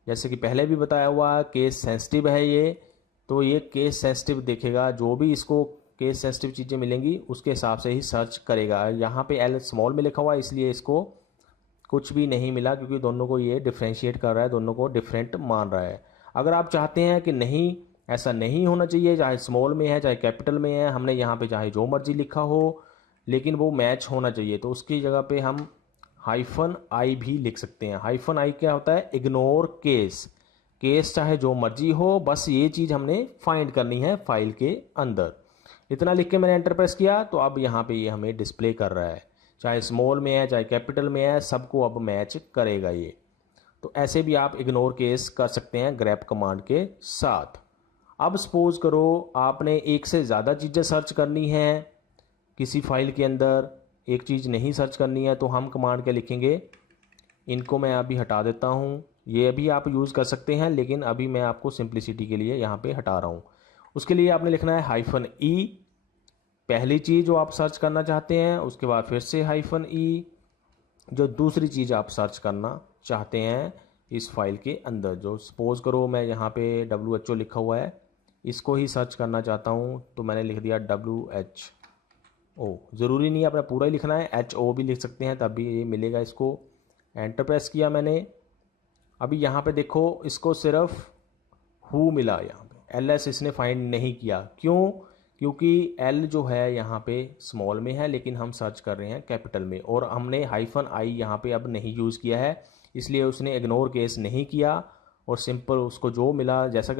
जैसे कि पहले भी बताया हुआ केस सेंसिटिव है ये। तो ये केस सेंसिटिव देखेगा, जो भी इसको केस सेंसिटिव चीज़ें मिलेंगी उसके हिसाब से ही सर्च करेगा। यहाँ पे एल स्मॉल में लिखा हुआ है इसलिए इसको कुछ भी नहीं मिला, क्योंकि दोनों को ये डिफ्रेंशिएट कर रहा है, दोनों को डिफरेंट मान रहा है। अगर आप चाहते हैं कि नहीं ऐसा नहीं होना चाहिए, चाहे स्मॉल में है चाहे कैपिटल में है, हमने यहाँ पे चाहे जो मर्जी लिखा हो लेकिन वो मैच होना चाहिए, तो उसकी जगह पे हम -i भी लिख सकते हैं। -i क्या होता है, इग्नोर केस। केस चाहे जो मर्जी हो, बस ये चीज़ हमने फाइंड करनी है फाइल के अंदर। इतना लिख के मैंने एंटर प्रेस किया, तो अब यहाँ पे ये हमें डिस्प्ले कर रहा है, चाहे स्मॉल में है चाहे कैपिटल में है, सबको अब मैच करेगा ये। तो ऐसे भी आप इग्नोर केस कर सकते हैं ग्रैप कमांड के साथ। अब सपोज करो आपने एक से ज़्यादा चीज़ें सर्च करनी हैं किसी फाइल के अंदर, एक चीज़ नहीं सर्च करनी है, तो हम कमांड क्या लिखेंगे, इनको मैं अभी हटा देता हूँ। ये भी आप यूज़ कर सकते हैं, लेकिन अभी मैं आपको सिंप्लिसिटी के लिए यहाँ पे हटा रहा हूँ। उसके लिए आपने लिखना है -e, पहली चीज़ जो आप सर्च करना चाहते हैं, उसके बाद फिर से -e जो दूसरी चीज़ आप सर्च करना चाहते हैं इस फाइल के अंदर। जो सपोज करो मैं यहाँ पे WHO लिखा हुआ है, इसको ही सर्च करना चाहता हूँ, तो मैंने लिख दिया WHO। ज़रूरी नहीं है अपना पूरा ही लिखना है, HO भी लिख सकते हैं तब भी ये मिलेगा। इसको एंटर प्रेस किया मैंने। अभी यहाँ पे देखो इसको सिर्फ हु मिला, यहाँ पे LS इसने फाइंड नहीं किया। क्यों? क्योंकि L जो है यहाँ पे स्मॉल में है, लेकिन हम सर्च कर रहे हैं कैपिटल में, और हमने -i यहाँ पे अब नहीं यूज़ किया है, इसलिए उसने इग्नोर केस नहीं किया और सिंपल उसको जो मिला जैसा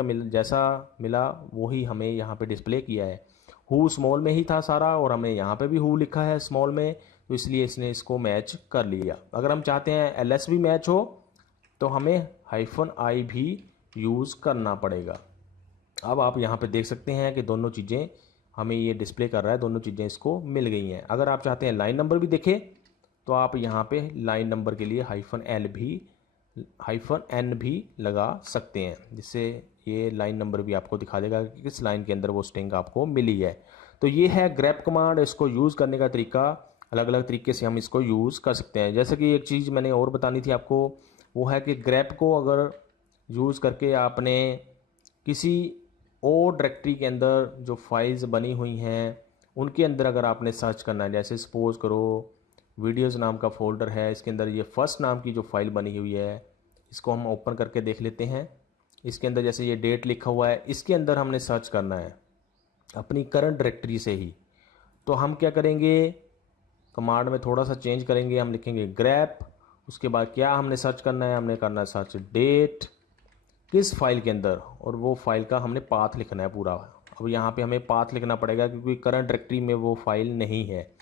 मिला वही हमें यहाँ पे डिस्प्ले किया है। हु स्मॉल में ही था सारा, और हमें यहाँ पे भी हु लिखा है स्मॉल में, तो इसलिए इसने इसको मैच कर लिया। अगर हम चाहते हैं LS भी मैच हो तो हमें -i भी यूज़ करना पड़ेगा। अब आप यहाँ पे देख सकते हैं कि दोनों चीज़ें हमें ये डिस्प्ले कर रहा है, दोनों चीज़ें इसको मिल गई हैं। अगर आप चाहते हैं लाइन नंबर भी देखें तो आप यहाँ पे लाइन नंबर के लिए -n भी लगा सकते हैं, जिससे ये लाइन नंबर भी आपको दिखा देगा कि किस लाइन के अंदर वो स्ट्रिंग आपको मिली है। तो ये है ग्रैप कमांड। इसको यूज़ करने का तरीका अलग अलग तरीके से हम इसको यूज़ कर सकते हैं। जैसे कि एक चीज़ मैंने और बतानी थी आपको, वो है कि ग्रैप को अगर यूज़ करके आपने किसी और डायरेक्टरी के अंदर जो फाइल्स बनी हुई हैं उनके अंदर अगर आपने सर्च करना है, जैसे सपोज़ करो वीडियोज़ नाम का फ़ोल्डर है, इसके अंदर ये फर्स्ट नाम की जो फ़ाइल बनी हुई है, इसको हम ओपन करके देख लेते हैं। इसके अंदर जैसे ये डेट लिखा हुआ है, इसके अंदर हमने सर्च करना है अपनी करंट डायरेक्टरी से ही। तो हम क्या करेंगे, कमांड में थोड़ा सा चेंज करेंगे, हम लिखेंगे ग्रैप। उसके बाद क्या हमने सर्च करना है, हमने करना है सर्च डेट किस फाइल के अंदर, और वो फाइल का हमने पाथ लिखना है पूरा। अब यहाँ पे हमें पाथ लिखना पड़ेगा क्योंकि करंट डायरेक्टरी में वो फाइल नहीं है।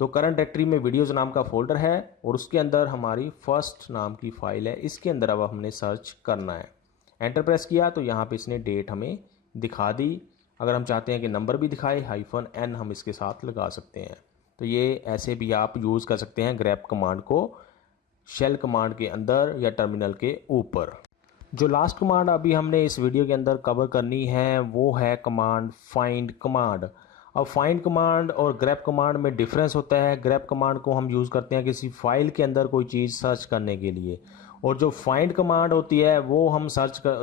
तो करंट डायरेक्टरी में वीडियोज़ नाम का फ़ोल्डर है और उसके अंदर हमारी फर्स्ट नाम की फ़ाइल है, इसके अंदर अब हमने सर्च करना है। एंटर प्रेस किया तो यहाँ पे इसने डेट हमें दिखा दी। अगर हम चाहते हैं कि नंबर भी दिखाए, -n हम इसके साथ लगा सकते हैं। तो ये ऐसे भी आप यूज़ कर सकते हैं ग्रैप कमांड को शेल कमांड के अंदर या टर्मिनल के ऊपर। जो लास्ट कमांड अभी हमने इस वीडियो के अंदर कवर करनी है वो है कमांड फाइंड कमांड। अब फाइंड कमांड और ग्रैप कमांड में डिफरेंस होता है। ग्रैप कमांड को हम यूज़ करते हैं किसी फाइल के अंदर कोई चीज़ सर्च करने के लिए, और जो फाइंड कमांड होती है वो हम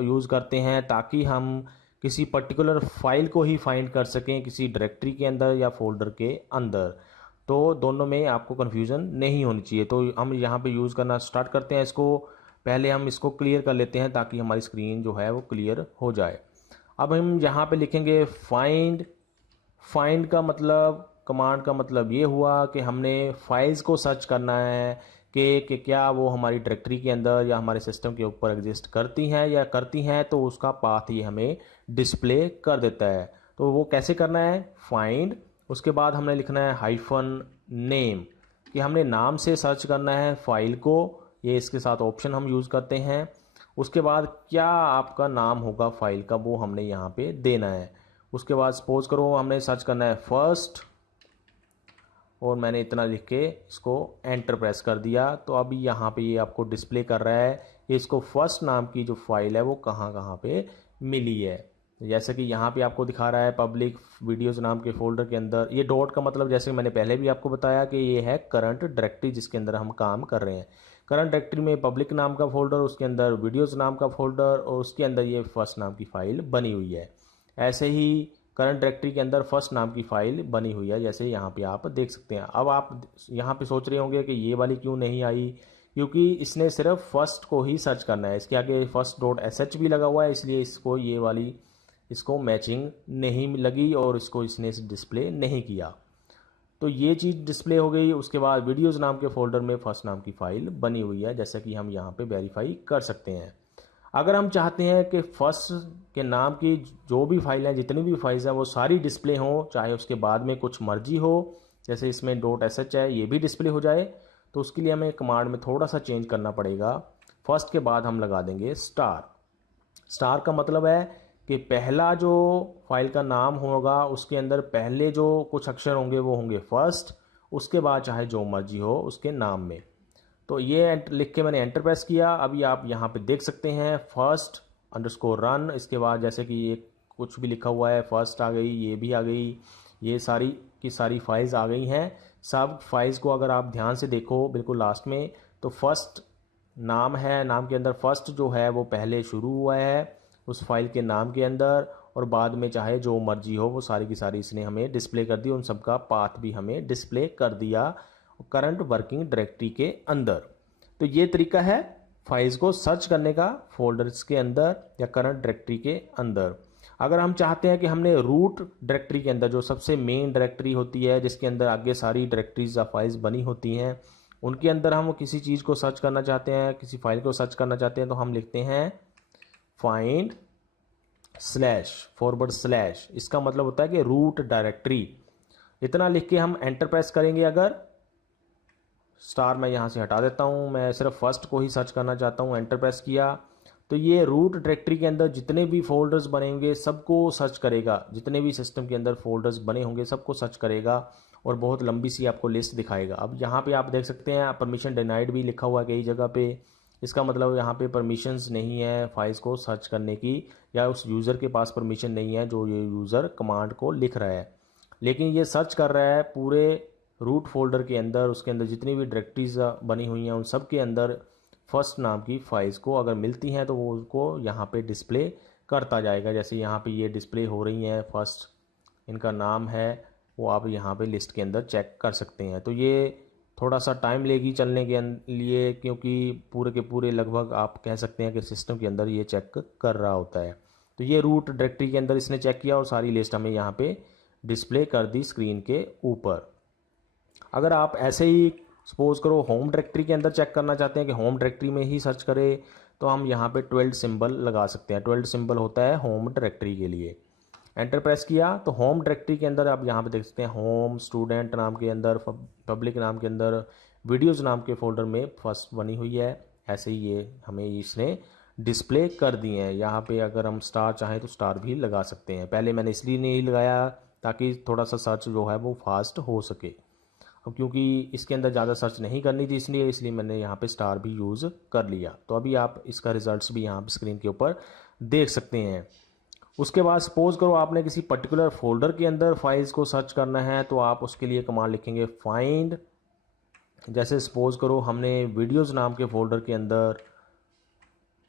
यूज़ करते हैं ताकि हम किसी पर्टिकुलर फाइल को ही फाइंड कर सकें किसी डायरेक्टरी के अंदर या फोल्डर के अंदर। तो दोनों में आपको कन्फ्यूज़न नहीं होनी चाहिए। तो हम यहाँ पे यूज़ करना स्टार्ट करते हैं इसको। पहले हम इसको क्लियर कर लेते हैं ताकि हमारी स्क्रीन जो है वो क्लियर हो जाए। अब हम यहाँ पे लिखेंगे फाइंड। फाइंड का मतलब, कमांड का मतलब ये हुआ कि हमने फाइल्स को सर्च करना है कि क्या वो हमारी डायरेक्टरी के अंदर या हमारे सिस्टम के ऊपर एग्जिस्ट करती हैं या करती हैं, तो उसका पाथ ही हमें डिस्प्ले कर देता है। तो वो कैसे करना है, फाइंड, उसके बाद हमने लिखना है हाइफन नेम, कि हमने नाम से सर्च करना है फाइल को, ये इसके साथ ऑप्शन हम यूज़ करते हैं। उसके बाद क्या आपका नाम होगा फाइल का वो हमने यहाँ पे देना है। उसके बाद सपोज करो हमने सर्च करना है फर्स्ट, और मैंने इतना लिख के इसको एंटर प्रेस कर दिया, तो अभी यहाँ पे ये आपको डिस्प्ले कर रहा है इसको फर्स्ट नाम की जो फाइल है वो कहाँ कहाँ पे मिली है। जैसे कि यहाँ पे आपको दिखा रहा है पब्लिक वीडियोज़ नाम के फोल्डर के अंदर, ये डॉट का मतलब जैसे मैंने पहले भी आपको बताया कि ये है करंट डायरेक्टरी जिसके अंदर हम काम कर रहे हैं। करंट डायरेक्टरी में पब्लिक नाम का फोल्डर, उसके अंदर वीडियोज़ नाम का फोल्डर, और उसके अंदर ये फर्स्ट नाम की फ़ाइल बनी हुई है। ऐसे ही करंट डायरेक्टरी के अंदर फर्स्ट नाम की फ़ाइल बनी हुई है, जैसे यहाँ पे आप देख सकते हैं। अब आप यहाँ पे सोच रहे होंगे कि ये वाली क्यों नहीं आई, क्योंकि इसने सिर्फ फर्स्ट को ही सर्च करना है, इसके आगे फर्स्ट डॉट एस एच भी लगा हुआ है, इसलिए इसको ये वाली इसको मैचिंग नहीं लगी और इसको इसने डिस्प्ले नहीं किया। तो ये चीज़ डिस्प्ले हो गई। उसके बाद वीडियोज़ नाम के फोल्डर में फर्स्ट नाम की फ़ाइल बनी हुई है, जैसा कि हम यहाँ पे वेरीफाई कर सकते हैं। अगर हम चाहते हैं कि फर्स्ट के नाम की जो भी फाइल है, जितनी भी फाइल्स हैं वो सारी डिस्प्ले हों, चाहे उसके बाद में कुछ मर्जी हो, जैसे इसमें डॉट एस एच है ये भी डिस्प्ले हो जाए, तो उसके लिए हमें कमांड में थोड़ा सा चेंज करना पड़ेगा। फर्स्ट के बाद हम लगा देंगे स्टार। स्टार का मतलब है कि पहला जो फाइल का नाम होगा उसके अंदर पहले जो कुछ अक्षर होंगे वो होंगे फर्स्ट, उसके बाद चाहे जो मर्जी हो उसके नाम में। तो ये लिख के मैंने एंटर प्रेस किया। अभी आप यहाँ पे देख सकते हैं फर्स्ट अंडरस्कोर रन, इसके बाद जैसे कि ये कुछ भी लिखा हुआ है, फर्स्ट आ गई, ये भी आ गई, ये सारी की सारी फाइल्स आ गई हैं। सब फाइल्स को अगर आप ध्यान से देखो बिल्कुल लास्ट में, तो फर्स्ट नाम है, नाम के अंदर फर्स्ट जो है वो पहले शुरू हुआ है उस फाइल के नाम के अंदर, और बाद में चाहे जो मर्जी हो वो सारी की सारी इसने हमें डिस्प्ले कर दी, उन सब का पाथ भी हमें डिस्प्ले कर दिया करंट वर्किंग डायरेक्टरी के अंदर। तो ये तरीका है फाइल्स को सर्च करने का फोल्डर्स के अंदर या करंट डायरेक्टरी के अंदर। अगर हम चाहते हैं कि हमने रूट डायरेक्टरी के अंदर जो सबसे मेन डायरेक्टरी होती है जिसके अंदर आगे सारी डायरेक्टरीज या फाइल्स बनी होती हैं, उनके अंदर हम किसी चीज़ को सर्च करना चाहते हैं, किसी फाइल को सर्च करना चाहते हैं, तो हम लिखते हैं फाइंड स्लैश फॉरवर्ड स्लैश, इसका मतलब होता है कि रूट डायरेक्टरी। इतना लिख के हम एंटर प्रेस करेंगे। अगर स्टार मैं यहाँ से हटा देता हूँ, मैं सिर्फ फर्स्ट को ही सर्च करना चाहता हूँ, एंटर प्रेस किया, तो ये रूट डायरेक्टरी के अंदर जितने भी फोल्डर्स बने होंगे सबको सर्च करेगा, जितने भी सिस्टम के अंदर फोल्डर्स बने होंगे सबको सर्च करेगा और बहुत लंबी सी आपको लिस्ट दिखाएगा। अब यहाँ पे आप देख सकते हैं परमिशन डिनाइड भी लिखा हुआ है कई जगह पे, इसका मतलब यहाँ पे परमिशंस नहीं है फाइल्स को सर्च करने की, या उस यूज़र के पास परमिशन नहीं है जो ये यूज़र कमांड को लिख रहा है, लेकिन ये सर्च कर रहा है पूरे रूट फोल्डर के अंदर, उसके अंदर जितनी भी डायरेक्टरीज बनी हुई हैं उन सब के अंदर फर्स्ट नाम की फाइल्स को अगर मिलती हैं तो वो उसको यहाँ पे डिस्प्ले करता जाएगा। जैसे यहाँ पे ये डिस्प्ले हो रही हैं, फर्स्ट इनका नाम है, वो आप यहाँ पे लिस्ट के अंदर चेक कर सकते हैं। तो ये थोड़ा सा टाइम लेगी चलने के लिए, क्योंकि पूरे के पूरे लगभग आप कह सकते हैं कि सिस्टम के अंदर ये चेक कर रहा होता है। तो ये रूट डायरेक्टरी के अंदर इसने चेक किया और सारी लिस्ट हमें यहाँ पे डिस्प्ले कर दी स्क्रीन के ऊपर। अगर आप ऐसे ही सपोज करो होम डायरेक्टरी के अंदर चेक करना चाहते हैं कि होम डायरेक्टरी में ही सर्च करें, तो हम यहाँ पे 12 सिंबल लगा सकते हैं। 12 सिंबल होता है होम डायरेक्टरी के लिए। एंटर प्रेस किया तो होम डायरेक्टरी के अंदर आप यहाँ पे देख सकते हैं होम, स्टूडेंट नाम के अंदर, पब्लिक नाम के अंदर, वीडियोज़ नाम के फोल्डर में फर्स्ट बनी हुई है। ऐसे ही ये हमें इसने डिस्प्ले कर दिए हैं। यहाँ पे अगर हम स्टार चाहें तो स्टार भी लगा सकते हैं। पहले मैंने इसलिए नहीं लगाया ताकि थोड़ा सा सर्च जो है वो फास्ट हो सके। अब क्योंकि इसके अंदर ज़्यादा सर्च नहीं करनी थी इसलिए मैंने यहाँ पे स्टार भी यूज़ कर लिया। तो अभी आप इसका रिजल्ट्स भी यहाँ पे स्क्रीन के ऊपर देख सकते हैं। उसके बाद सपोज करो आपने किसी पर्टिकुलर फोल्डर के अंदर फाइल्स को सर्च करना है, तो आप उसके लिए कमांड लिखेंगे फाइंड। जैसे सपोज करो हमने वीडियोज़ नाम के फोल्डर के अंदर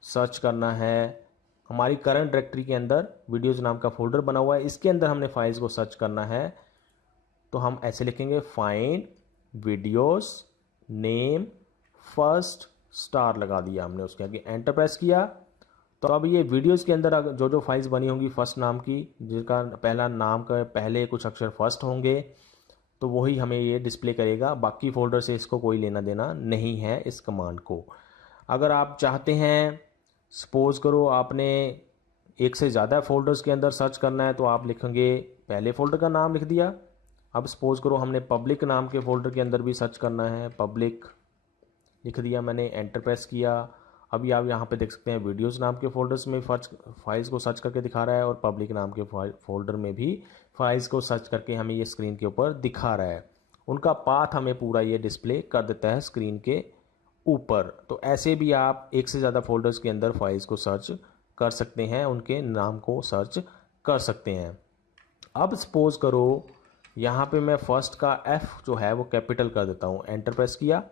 सर्च करना है, हमारी करंट डायरेक्टरी के अंदर वीडियोज़ नाम का फोल्डर बना हुआ है, इसके अंदर हमने फाइल्स को सर्च करना है, तो हम ऐसे लिखेंगे find videos name first star लगा दिया हमने, उसके आगे एंटर प्रेस किया। तो अब ये वीडियोस के अंदर जो जो फाइल्स बनी होंगी फर्स्ट नाम की, जिसका पहला नाम का पहले कुछ अक्षर फर्स्ट होंगे, तो वही हमें ये डिस्प्ले करेगा, बाकी फ़ोल्डर से इसको कोई लेना देना नहीं है इस कमांड को। अगर आप चाहते हैं, सपोज़ करो आपने एक से ज़्यादा फ़ोल्डर्स के अंदर सर्च करना है, तो आप लिखेंगे, पहले फ़ोल्डर का नाम लिख दिया। अब सपोज़ करो हमने पब्लिक नाम के फ़ोल्डर के अंदर भी सर्च करना है, पब्लिक लिख दिया मैंने, एंटर प्रेस किया। अभी आप यहाँ पे देख सकते हैं वीडियोज़ नाम के फ़ोल्डर्स में फाइल्स को सर्च करके दिखा रहा है, और पब्लिक नाम के फ़ोल्डर में भी फाइल्स को सर्च करके हमें ये स्क्रीन के ऊपर दिखा रहा है। उनका पाथ हमें पूरा ये डिस्प्ले कर देता है स्क्रीन के ऊपर। तो ऐसे भी आप एक से ज़्यादा फ़ोल्डर्स के अंदर फाइल्स को सर्च कर सकते हैं, उनके नाम को सर्च कर सकते हैं। अब सपोज़ करो यहाँ पे मैं फर्स्ट का F जो है वो कैपिटल कर देता हूँ, एंटर प्रेस किया।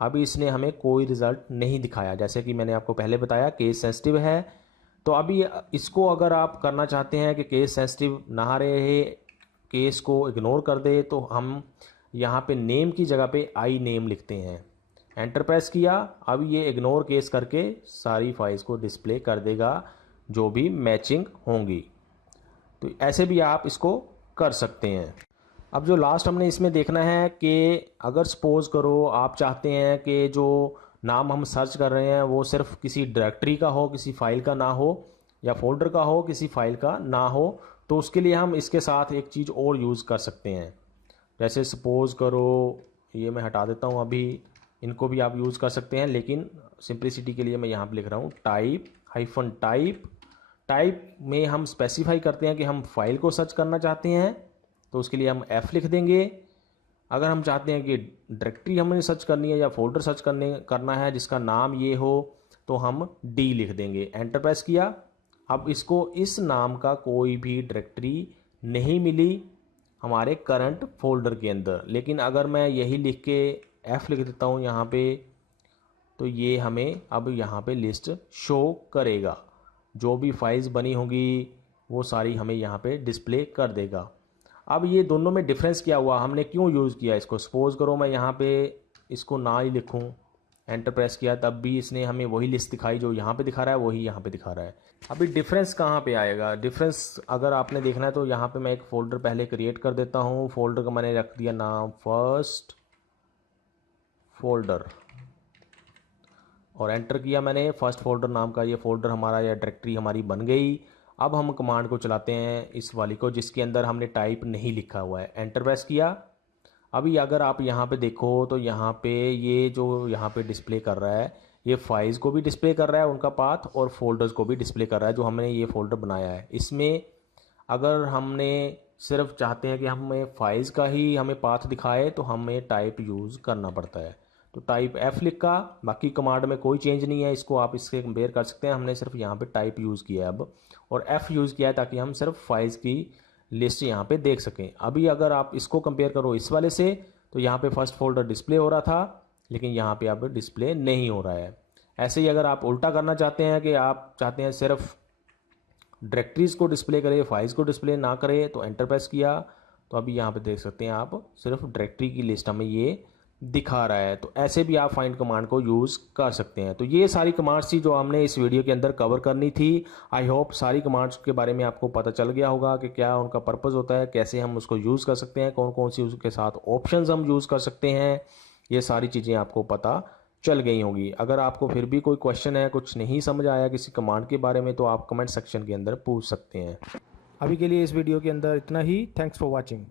अभी इसने हमें कोई रिज़ल्ट नहीं दिखाया, जैसे कि मैंने आपको पहले बताया केस सेंसिटिव है। तो अभी इसको अगर आप करना चाहते हैं कि केस सेंसिटिव ना रहे, केस को इग्नोर कर दे, तो हम यहाँ पे नेम की जगह पे आई नेम लिखते हैं, एंटर प्रेस किया। अब ये इग्नोर केस करके सारी फाइल्स को डिस्प्ले कर देगा जो भी मैचिंग होंगी। तो ऐसे भी आप इसको कर सकते हैं। अब जो लास्ट हमने इसमें देखना है कि अगर सपोज़ करो आप चाहते हैं कि जो नाम हम सर्च कर रहे हैं वो सिर्फ किसी डायरेक्टरी का हो, किसी फाइल का ना हो, या फोल्डर का हो, किसी फाइल का ना हो, तो उसके लिए हम इसके साथ एक चीज़ और यूज़ कर सकते हैं। जैसे सपोज़ करो, ये मैं हटा देता हूँ, अभी इनको भी आप यूज़ कर सकते हैं, लेकिन सिंप्लिसिटी के लिए मैं यहाँ पर लिख रहा हूँ टाइप। टाइप में हम स्पेसिफाई करते हैं कि हम फाइल को सर्च करना चाहते हैं, तो उसके लिए हम F लिख देंगे। अगर हम चाहते हैं कि डायरेक्टरी हमने सर्च करनी है या फोल्डर सर्च करना है जिसका नाम ये हो, तो हम D लिख देंगे, एंटर प्रेस किया। अब इसको इस नाम का कोई भी डायरेक्टरी नहीं मिली हमारे करंट फोल्डर के अंदर, लेकिन अगर मैं यही लिख के F लिख देता हूँ यहाँ पे, तो ये हमें अब यहाँ पे लिस्ट शो करेगा, जो भी फाइल्स बनी होंगी वो सारी हमें यहाँ पे डिस्प्ले कर देगा। अब ये दोनों में डिफरेंस क्या हुआ, हमने क्यों यूज़ किया इसको। सपोज़ करो मैं यहाँ पे इसको ना ही लिखूँ, एंटर प्रेस किया, तब भी इसने हमें वही लिस्ट दिखाई जो यहाँ पे दिखा रहा है, वही यहाँ पे दिखा रहा है। अभी डिफरेंस कहाँ पे आएगा, डिफरेंस अगर आपने देखना है तो यहाँ पे मैं एक फ़ोल्डर पहले क्रिएट कर देता हूँ। फ़ोल्डर का मैंने रख दिया नाम फर्स्ट फोल्डर, और एंटर किया मैंने। फर्स्ट फोल्डर नाम का ये फ़ोल्डर हमारा या डायरेक्टरी हमारी बन गई। अब हम कमांड को चलाते हैं इस वाली को जिसके अंदर हमने टाइप नहीं लिखा हुआ है, एंटर प्रेस किया। अभी अगर आप यहाँ पे देखो तो यहाँ पे ये जो यहाँ पे डिस्प्ले कर रहा है, ये फाइल्स को भी डिस्प्ले कर रहा है उनका पाथ, और फोल्डर्स को भी डिस्प्ले कर रहा है जो हमने ये फ़ोल्डर बनाया है। इसमें अगर हमने सिर्फ चाहते हैं कि हमें फाइल्स का ही हमें पाथ दिखाए, तो हमें टाइप यूज़ करना पड़ता है। तो टाइप F लिखा, बाकी कमांड में कोई चेंज नहीं है, इसको आप इससे कंपेयर कर सकते हैं। हमने सिर्फ यहाँ पे टाइप यूज़ किया है अब, और F यूज़ किया है ताकि हम सिर्फ फाइल्स की लिस्ट यहाँ पे देख सकें। अभी अगर आप इसको कंपेयर करो इस वाले से, तो यहाँ पे फर्स्ट फोल्डर डिस्प्ले हो रहा था, लेकिन यहाँ पे अब डिस्प्ले नहीं हो रहा है। ऐसे ही अगर आप उल्टा करना चाहते हैं कि आप चाहते हैं सिर्फ डायरेक्टरीज़ को डिस्प्ले करे, फाइल्स को डिस्प्ले ना करे, तो एंटर प्रेस किया, तो अभी यहाँ पे देख सकते हैं आप सिर्फ डायरेक्टरी की लिस्ट हमें ये दिखा रहा है। तो ऐसे भी आप फाइंड कमांड को यूज़ कर सकते हैं। तो ये सारी कमांड्स थी जो हमने इस वीडियो के अंदर कवर करनी थी। आई होप सारी कमांड्स के बारे में आपको पता चल गया होगा कि क्या उनका पर्पज़ होता है, कैसे हम उसको यूज़ कर सकते हैं, कौन कौन सी उसके साथ ऑप्शंस हम यूज़ कर सकते हैं। ये सारी चीज़ें आपको पता चल गई होंगी। अगर आपको फिर भी कोई क्वेश्चन है, कुछ नहीं समझ आया किसी कमांड के बारे में, तो आप कमेंट सेक्शन के अंदर पूछ सकते हैं। अभी के लिए इस वीडियो के अंदर इतना ही। Thanks for watching.